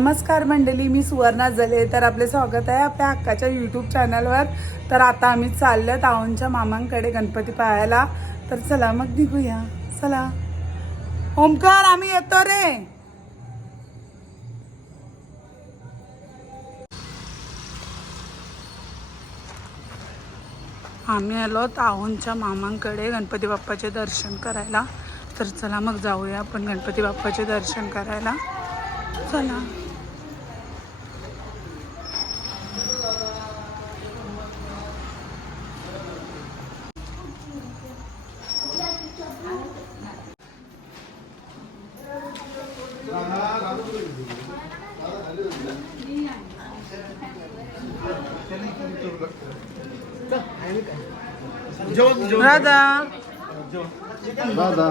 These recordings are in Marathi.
नमस्कार मंडळी मी सुवर्णा जले. तर आपले स्वागत आहे आपल्या अक्काच्या यूट्यूब चॅनलवर तर आता आम्ही चाललो ताऊंच्या मामांकडे गणपती पाहायला. तर चला मग निघूया. चला. ओमकार आम्ही येतो रे. आम्ही आलो ताऊंच्या मामांकडे गणपती बाप्पाचे दर्शन करायला. तर चला मग जाऊया आपण गणपती बाप्पाचे दर्शन करायला. चला. राधा. दादा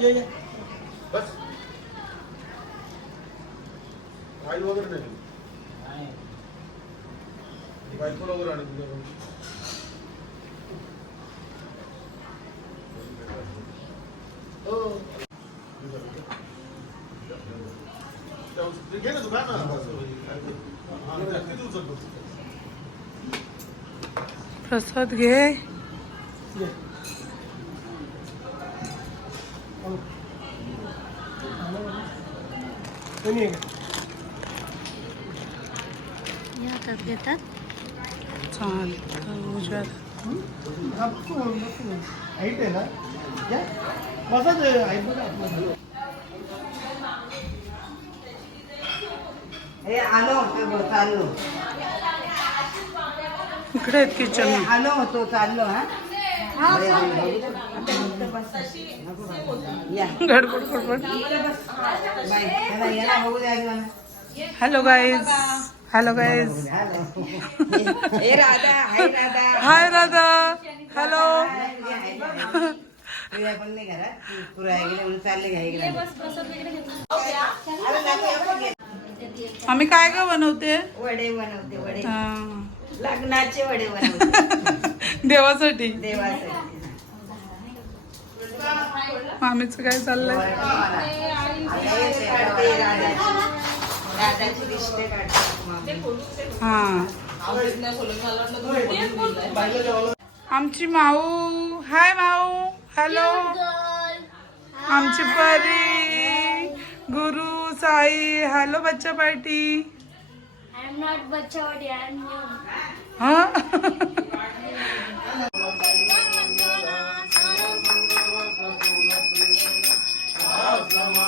ये ये। बस। आई वगैरे नाही। बायकोला वगैरे आणि तुझ्या त्या- घे ना तू काय ना त्या- किती उचल बघ. प्रसाद घे ये कोणी आहे का? चाल उजव्या. हाईट आहे ना? या. बसाच हाईट बघा आपलं. हे आलो होतो गो चाललो. इकडे आहेत किचन आलो होतो चाललो हा. Hello guys hello guys hello. Radha hi Radha hi Radha hello. आम्ही काय ग बनवते? वडे बनवते वडे. हा. लग्नाचे वडे बनवते. देवासाठी. देवासाठी. मामीचं काय चाललंय? हे. हा आमची माऊ. हाय माऊ. हॅलो. आमची परी. गुरु साई. हॅलो बच्चा पार्टी. हा? Sama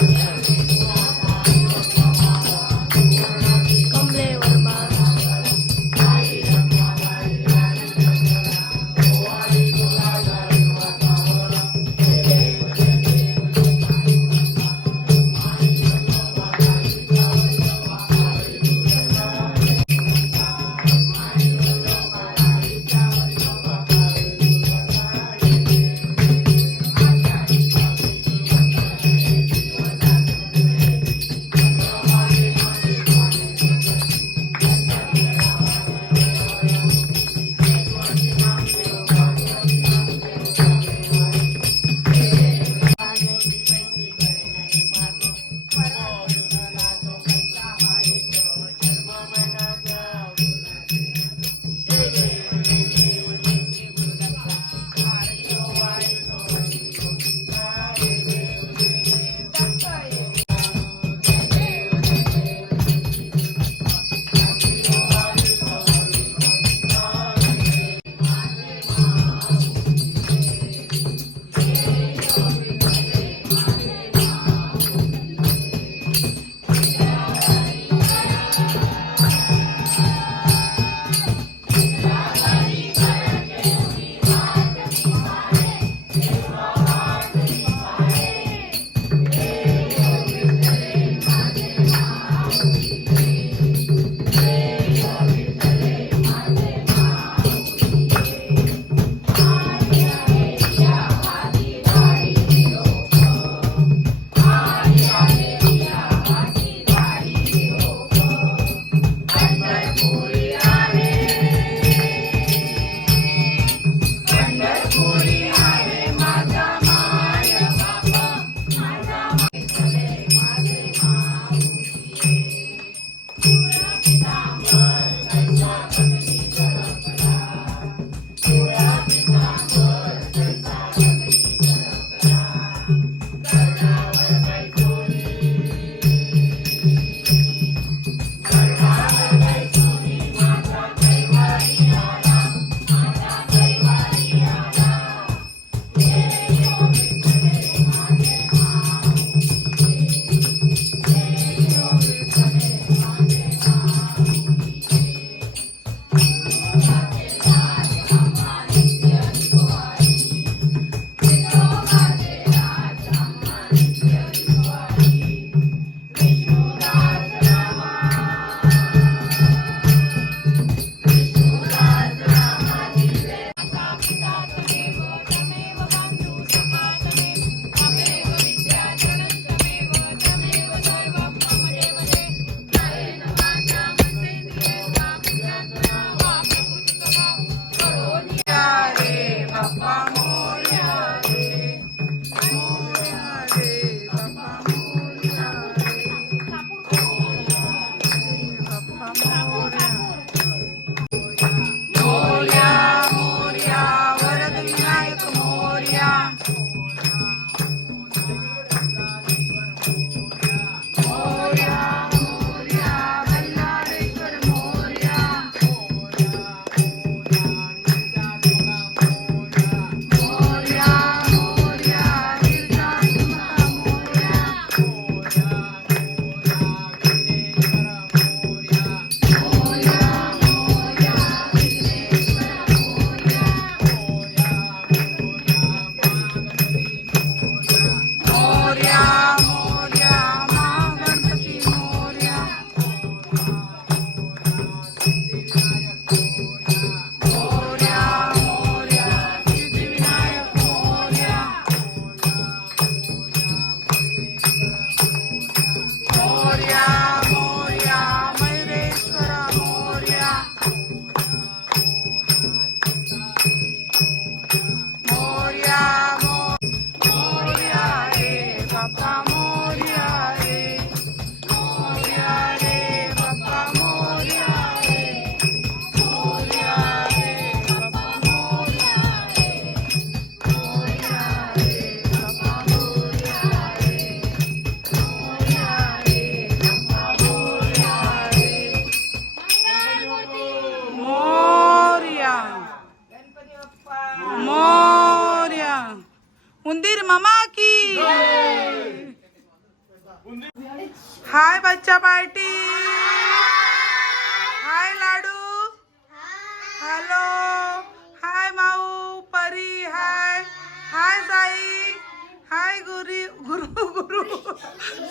Yeah.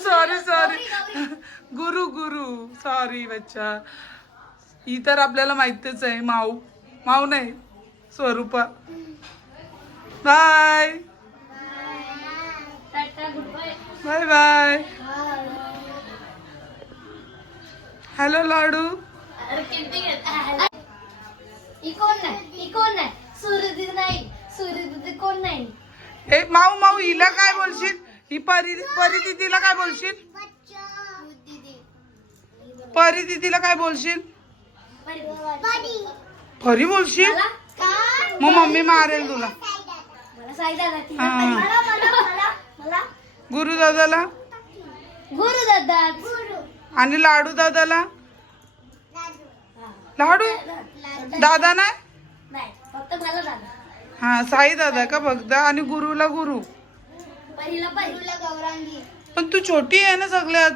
सॉरी सॉरी गुरु गुरु. सॉरी बच्चा. ही तर आपल्याला माहितीच आहे माऊ. माऊ नाही Swarupa. Bye bye bye hello Ladoo. ही कोण नाही ही कोण नाही? सूर्यदीदी कोण नाही? ए माऊ माऊ हिला काय बोलशील? ही परी परी दिदीला काय बोलशील? परी दिदीला काय बोलशील? परी बोलशील? मग मम्मी मारेल तुला. गुरु दादाला? गुरु दादा. आणि लाडू दादाला? लाडू? दादा नाही? हा साई दादा का फक्त? आणि गुरुला गुरु. पहिला पहिला गौरांगी पण तू छोटी आहे ना सगळ्यात.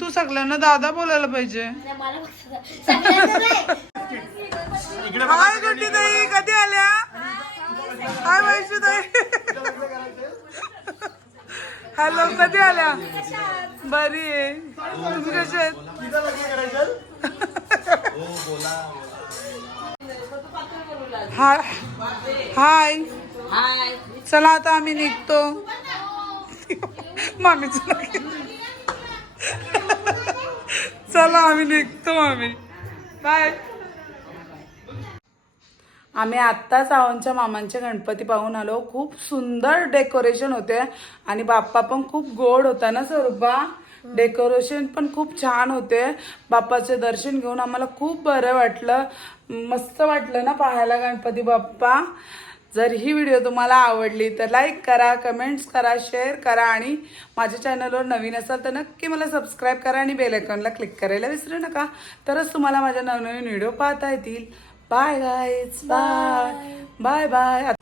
तू सगळ्यांना दादा बोलायला पाहिजे. मला फक्त सगळ्यांचं नाही. हाय गुड्डी ताई कधी आल्या? हाय वैशू ताई. हॅलो कधी आल्या? बरी आहे. तुम्ही कसे आहेत? हाय. हाय. चला आता आम्ही निघतो. मामीच चला आम्ही निघतो मामी. बाय. आम्ही आत्ताच आवांच्या मामांचे गणपती पाहून आलो. खूप सुंदर डेकोरेशन होते. आणि बाप्पा पण खूप गोड होता ना स्वरूपा? डेकोरेशन पण खूप छान होते. बाप्पाचे दर्शन घेऊन आम्हाला खूप बरं वाटलं. मस्त वाटलं ना पाहायला गणपती बाप्पा. जर ही व्हिडिओ तुम्हाला आवडली तर लाईक करा कमेंट्स करा शेअर करा आणि माझ्या चॅनलवर नवीन असाल तर नक्की मला सबस्क्राईब करा आणि बेल आयकॉनला क्लिक करायला विसरू नका. तरच तुम्हाला माझ्या नवनवीन व्हिडिओ पाहता येतील. Bye guys bye bye bye